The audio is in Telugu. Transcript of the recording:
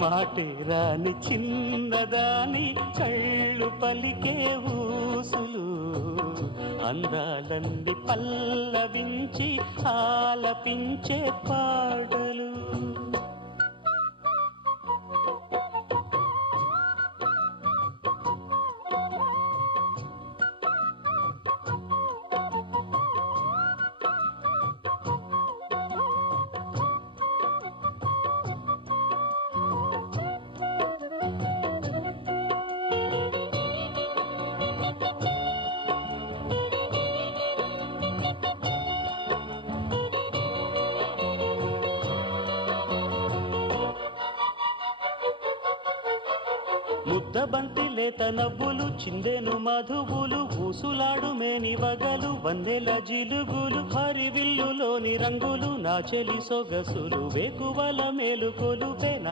మాటే రాని చిన్నదాని కళ్ళు పలికే ఊసులు అందాలన్నీ పల్లవించి ఆలపించే పాటలు. ముద్దబంతి లేత నవ్వులు చిందెను మధువులు ఊసులాడు మేని వగలు వన్నెల జిలుగులు హరివిల్లులోని రంగులు నా చెలి సొగసులు వేకువల మేలుకొలు